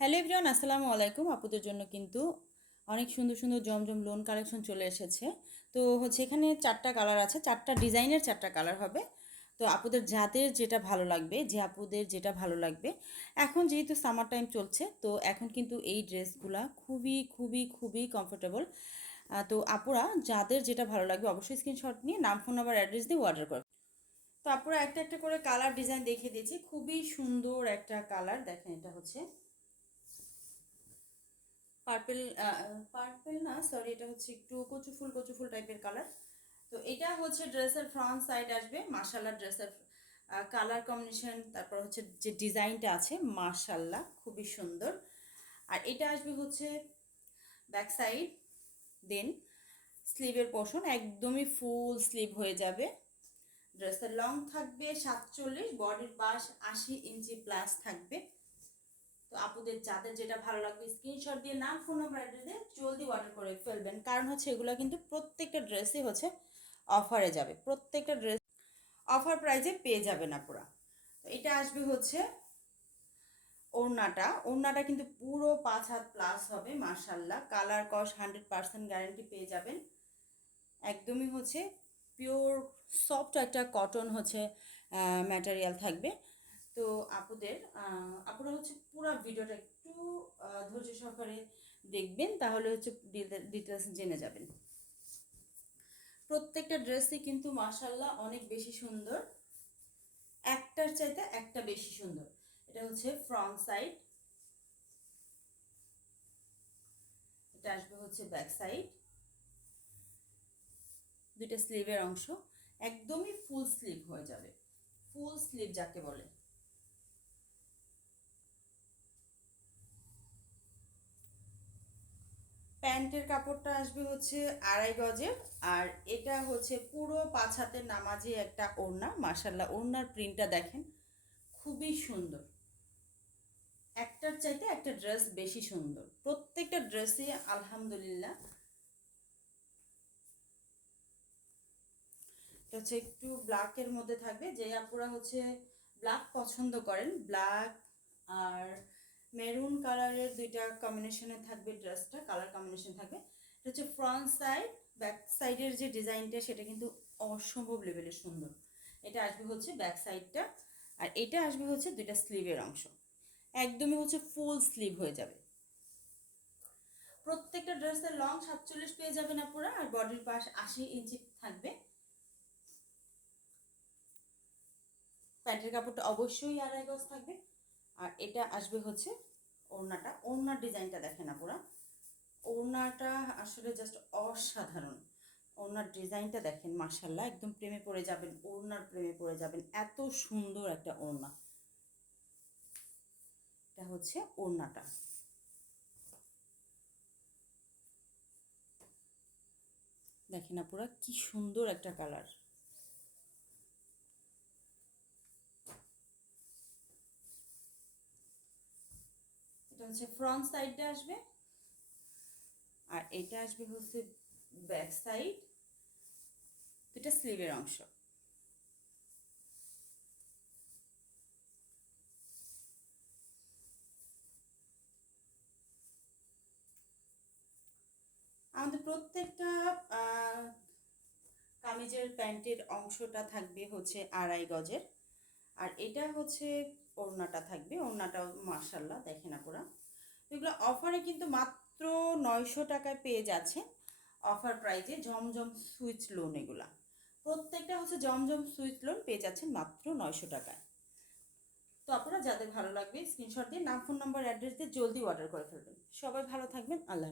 Hello everyone, আসসালামু আলাইকুম। আপুদের জন্য কিন্তু অনেক সুন্দর সুন্দর জমজম লোন কালেকশন চলে এসেছে। তো হচ্ছে এখানে 4টা কালার আছে, 4টা ডিজাইনের 4টা কালার হবে। তো আপুদের যাদের যেটা ভালো লাগবে, যে আপুদের যেটা ভালো লাগবে, এখন যেহেতু সামার টাইম চলছে, তো এখন কিন্তু এই ড্রেসগুলা খুবই খুবই খুবই কমফোর্টেবল। তো আপুরা যাদের যেটা ভালো লাগবে অবশ্যই স্ক্রিনশট নিয়ে নাম, ফোন নাম্বার, অ্যাড্রেস দিয়ে অর্ডার করবে। তো আপুরা একটা একটা করে কালার ডিজাইন দেখিয়ে দিয়েছি। খুবই সুন্দর একটা কালার, দেখেন এটা হচ্ছে পার্পেল, পার্পেল না সরি, এটা হচ্ছে একটু কচু ফুল টাইপের কালার। তো এটা হচ্ছে ড্রেসের ফ্রন্ট সাইড আসবে, মাশাল্লাহ ড্রেসের কালার কম্বিনেশন, তারপর হচ্ছে যে ডিজাইনটা আছে মাশাল্লাহ খুবই সুন্দর। আর এটা আসবে হচ্ছে ব্যাক সাইড, দেন স্লিভের পোর্শন একদমই ফুল স্লিভ হয়ে যাবে। ড্রেসের লং থাকবে 47, বডির পাশ 80 ইঞ্চি প্লাস থাকবে। তো আপুদের যাদের যেটা ভালো লাগবে স্ক্রিনশট দিয়ে নাম, ফোন নাম্বার, অ্যাড্রেস দিয়ে জলদি অর্ডার করে ফেলবেন, কারণ হচ্ছে এগুলো কিন্তু প্রত্যেকটা ড্রেসই হচ্ছে অফারে যাবে, প্রত্যেকটা ড্রেস অফার প্রাইজে পেয়ে যাবেন আপুরা। তো এটা আসবে হচ্ছে ওড়নাটা কিন্তু পুরো 5 হাত প্লাস হবে মাশাল্লাহ। কালার কস 100% গ্যারান্টি পেয়ে যাবেন। একদমই হচ্ছে পিওর সফট একটা কটন হচ্ছে ম্যাটেরিয়াল থাকবে। তো আপুরা হচ্ছে পুরো ভিডিওটা একটু ধৈর্য সহকারে দেখবেন, তাহলে হচ্ছে ডিটেলস জেনে যাবেন। প্রত্যেকটা ড্রেসই কিন্তু মাশাল্লাহ অনেক বেশি সুন্দর, একটার চাইতে একটা বেশি সুন্দর। এটা হচ্ছে ফ্রন্ট সাইড, এটা আসবে হচ্ছে ব্যাক সাইড, দুইটা স্লিভের অংশ একদমই ফুল স্লিভ হয়ে যাবে, ফুল স্লিভ যাকে বলে। প্যান্টের কাপড়টা আসবে হচ্ছে 2.5 গজের। আর এটা হচ্ছে পুরো 5 হাতের নামাজি একটা ওড়না, মাশাল্লাহ ওড়নার প্রিন্টটা দেখেন খুবই সুন্দর, একটার চাইতে একটা ড্রেস বেশি সুন্দর, প্রত্যেকটা ড্রেসই আলহামদুলিল্লাহ। এটা হচ্ছে একটু ব্ল্যাকের মধ্যে থাকবে, যে আপুরা হচ্ছে ব্ল্যাক পছন্দ করেন, ব্ল্যাক আর মেরুন কালারের দুইটা কম্বিনেশনে থাকবে ড্রেসটা, কালার কম্বিনেশন থাকবে। এটা হচ্ছে ফ্রন্ট সাইড, ব্যাক সাইডের যে ডিজাইনটা সেটা কিন্তু অসম্ভব লেভেলের সুন্দর। এটা আসবে হচ্ছে ব্যাক সাইডটা, আর এটা আসবে হচ্ছে দুইটা স্লিভের অংশ, একদমই হচ্ছে ফুল স্লিভ হয়ে যাবে। প্রত্যেকটা ড্রেসের লং 47 পেয়ে যাবেন আপুরা, আর বডির পাশ 80 ইঞ্চি থাকবে। প্যান্টের কাপড়টা অবশ্যই 2.5 গজ থাকবে। আর এটা আসবে হচ্ছে ওড়নার ডিজাইনটা দেখেন আপুরা, ওড়নাটা আসলে জাস্ট অসাধারণ। ওড়নার ডিজাইনটা দেখেন মাশাল্লাহ, একদম প্রেমে পড়ে যাবেন, ওড়নার প্রেমে পড়ে যাবেন, এত সুন্দর একটা ওড়না। এটা হচ্ছে ওড়নাটা, দেখেন আপুরা কি সুন্দর একটা কালার। এটা হচ্ছে ফ্রন্ট সাইডটা আসবে, আর এটা আসবে হচ্ছে ব্যাক সাইড, দুটা স্লিভের অংশ। আমাদের প্রত্যেকটা কামিজের প্যান্টের অংশটা থাকবে হচ্ছে 2.5 গজের। আর এটা হচ্ছে ওড়নাটা থাকবে, ওড়নাটাও মাশাল্লাহ দেখেন আপুরা। এগুলো অফারে কিন্তু মাত্র 900 টাকায় পেয়ে যাচ্ছে, অফার প্রাইজে জমজম সুইচ লোন। এগুলা প্রত্যেকটা হচ্ছে জমজম সুইচ লোন পেয়ে যাচ্ছেন মাত্র 900 টাকায়। তো আপনারা যাদের ভালো লাগবে স্ক্রিনশট দিয়ে নাম, ফোন নাম্বার, অ্যাড্রেস দিয়ে জলদি অর্ডার করে ফেলবেন। সবাই ভালো থাকবেন, আল্লাহ।